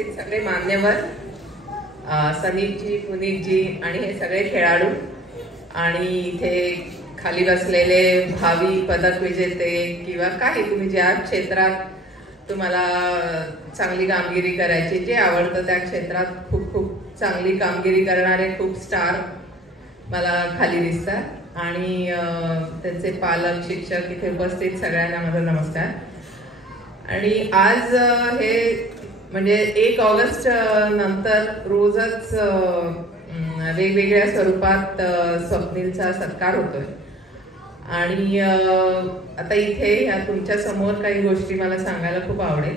उपस्थित सगळे मान्यवर, सनीपजी, पुनीतजी आणि हे सगळे खेळाडू आणि इथे खाली बसलेले भावी पदक विजेते किंवा काही तुम्ही ज्या क्षेत्रात तुम्हाला चांगली कामगिरी करायची, जे आवडतं त्या क्षेत्रात खूप खूप चांगली कामगिरी करणारे खूप स्टार मला खाली दिसतात आणि त्यांचे पालक, शिक्षक इथे उपस्थित सगळ्यांना माझा नमस्कार. आणि आज हे म्हणजे 1 ऑगस्ट नंतर रोजच वेगवेगळ्या स्वरूपात स्वप्नीलचा सत्कार होतोय आणि आता इथे या तुमच्या समोर काही गोष्टी मला सांगायला खूप आवडेल.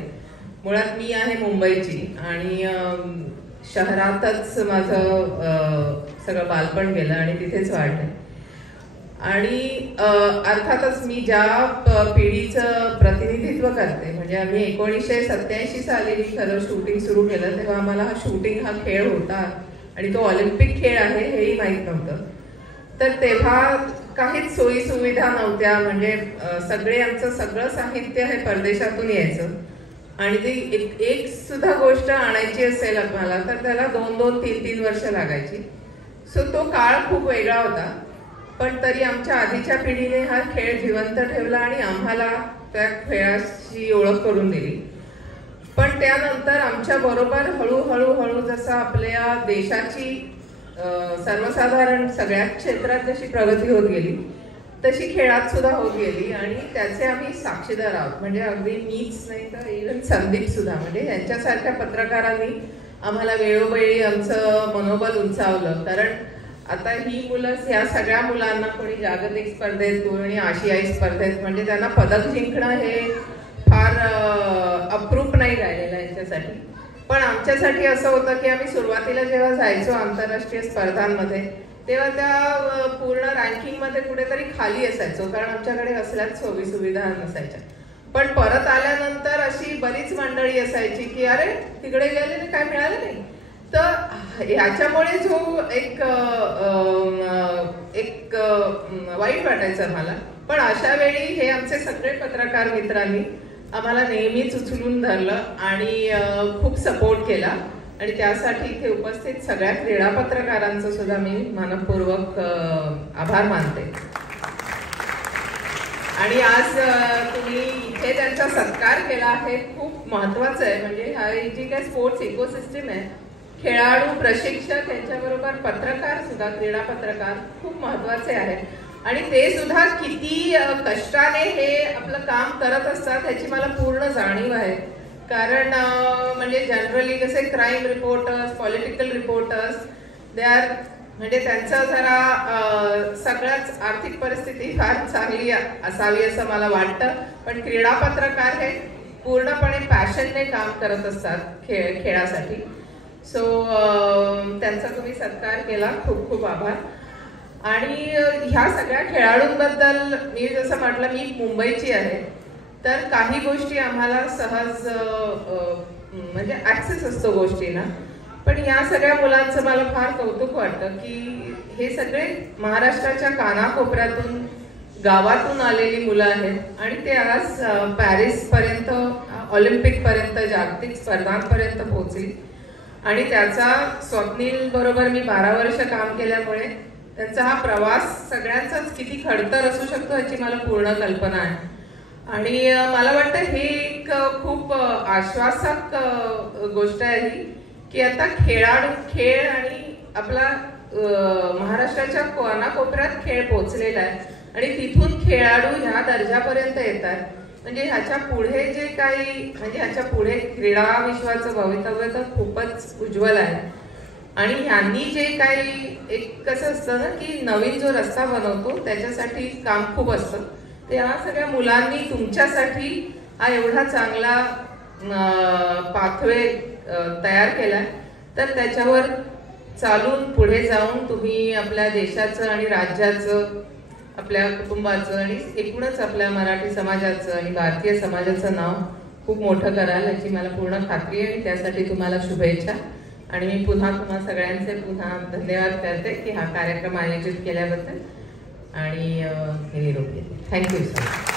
मुळात मी आहे मुंबईची आणि शहरातच माझं सगळं बालपण गेलं आणि तिथेच वाढलं आणि अर्थातच मी ज्या पिढीचं प्रतिनिधित्व करते म्हणजे आम्ही 1987 साली मी खरं शूटिंग सुरू केलं तेव्हा आम्हाला हा खेळ होता आणि तो ऑलिम्पिक खेळ आहे हेही माहीत नव्हतं. तर तेव्हा काहीच सोयी सुविधा नव्हत्या म्हणजे सगळे आमचं सगळं साहित्य हे परदेशातून यायचं आणि ती एक सुद्धा गोष्ट आणायची असेल आम्हाला तर त्याला 2-2, 3-3 वर्ष लागायची. सो तो काळ खूप वेगळा होता. पण तरी आमच्या आधीच्या पिढीने हा खेळ जिवंत ठेवला आणि आम्हाला त्या खेळाची ओळख करून दिली. पण त्यानंतर आमच्या बरोबर हळूहळू जसं आपल्या देशाची सर्वसाधारण सगळ्या क्षेत्रात जशी प्रगती होत गेली तशी खेळात सुद्धा होत गेली आणि त्याचे आम्ही साक्षीदार आहोत. म्हणजे अगदी मीच नाही तर इव्हन संदीप सुद्धा म्हणजे यांच्यासारख्या पत्रकारांनी आम्हाला वेळोवेळी आमचं मनोबल उंचावलं. कारण आता ही मुलं ह्या सगळ्या मुलांना कोणी जागतिक स्पर्धेत कोणी आशियाई स्पर्धेत म्हणजे त्यांना पदक जिंकणं हे फार अप्रूप नाही राहिलेलं यांच्यासाठी. पण आमच्यासाठी असं होतं की आम्ही सुरुवातीला जेव्हा जायचो आंतरराष्ट्रीय स्पर्धांमध्ये तेव्हा त्या पूर्ण रँकिंगमध्ये कुठेतरी खाली असायचो कारण आमच्याकडे असल्याच सोयी सुविधा नसायच्या. पण परत आल्यानंतर अशी बरीच मंडळी असायची की अरे तिकडे गेले काय मिळालं नाही. तर ह्याच्यामुळे जो एक वाईट वाटायचं मला. पण अशा वेळी हे आमचे सगळे पत्रकार मित्रांनी आम्हाला नेहमीच उचलून धरलं आणि खूप सपोर्ट केला आणि त्यासाठी इथे उपस्थित सगळ्या क्रीडा पत्रकारांचं सुद्धा मी मनपूर्वक आभार मानते. आणि आज तुम्ही इथे त्यांचा सत्कार केला हे खूप महत्वाचं आहे. म्हणजे हा जी काही स्पोर्ट्स इकोसिस्टम आहे खेळाडू, प्रशिक्षक यांच्याबरोबर पत्रकार सुद्धा क्रीडा पत्रकार खूप महत्वाचे आहेत आणि ते सुद्धा किती कष्टाने हे आपलं काम करत असतात ह्याची मला पूर्ण जाणीव आहे. कारण म्हणजे जनरली कसे crime reporters, political reporters they are म्हणजे त्यांचं जरा सगळ्याच आर्थिक परिस्थिती फार चांगली असावी असं मला वाटतं. पण क्रीडा पत्रकार हे पूर्णपणे पॅशनने काम करत असतात खेळासाठी. सो त्यांचा तुम्ही सत्कार केला, खूप खूप आभार. आणि ह्या सगळ्या खेळाडूंबद्दल मी जसं म्हटलं मी मुंबईची आहे तर काही गोष्टी आम्हाला सहज म्हणजे ॲक्सेस असतो गोष्टींना. पण या सगळ्या मुलांचं मला फार कौतुक वाटतं की हे सगळे महाराष्ट्राच्या कानाकोपऱ्यातून गावातून आलेली मुलं आहेत आणि ते आज पॅरिसपर्यंत, ऑलिम्पिकपर्यंत, जागतिक स्पर्धांपर्यंत पोहोचली. आणि त्याचा स्वप्नील बरोबर मी 12 वर्ष काम केल्यामुळे त्यांचा हा प्रवास सगळ्यांचाच किती खडतर असू शकतो याची मला पूर्ण कल्पना आहे. आणि मला वाटतं हे एक खूप आश्वासक गोष्ट आहे ही की आता खेळ आणि आपला महाराष्ट्राच्या कोनाकोपऱ्यात खेळ पोचलेला आहे आणि तिथून खेळाडू ह्या दर्जापर्यंत येतात. म्हणजे ह्याच्या पुढे जे काही म्हणजे ह्याच्या पुढे क्रीडा विश्वाचं भवितव्य तर खूपच उज्ज्वल आहे. आणि ह्यांनी जे काही एक कसं असतं ना की नवीन जो रस्ता बनवतो त्याच्यासाठी काम खूप असतं. ते ह्या सगळ्या मुलांनी तुमच्यासाठी हा एवढा चांगला पाथवे तयार केलाय तर त्याच्यावर चालून पुढे जाऊन तुम्ही आपल्या देशाचं आणि राज्याचं, आपल्या कुटुंबाचं आणि एकूणच आपल्या मराठी समाजाचं आणि भारतीय समाजाचं नाव खूप मोठं कराल याची मला पूर्ण खात्री आहे आणि त्यासाठी तुम्हाला शुभेच्छा. आणि मी पुन्हा तुम्हा सगळ्यांचे पुन्हा धन्यवाद करते की हा कार्यक्रम आयोजित केल्याबद्दल आणि हे निरोप देते. Thank you sir.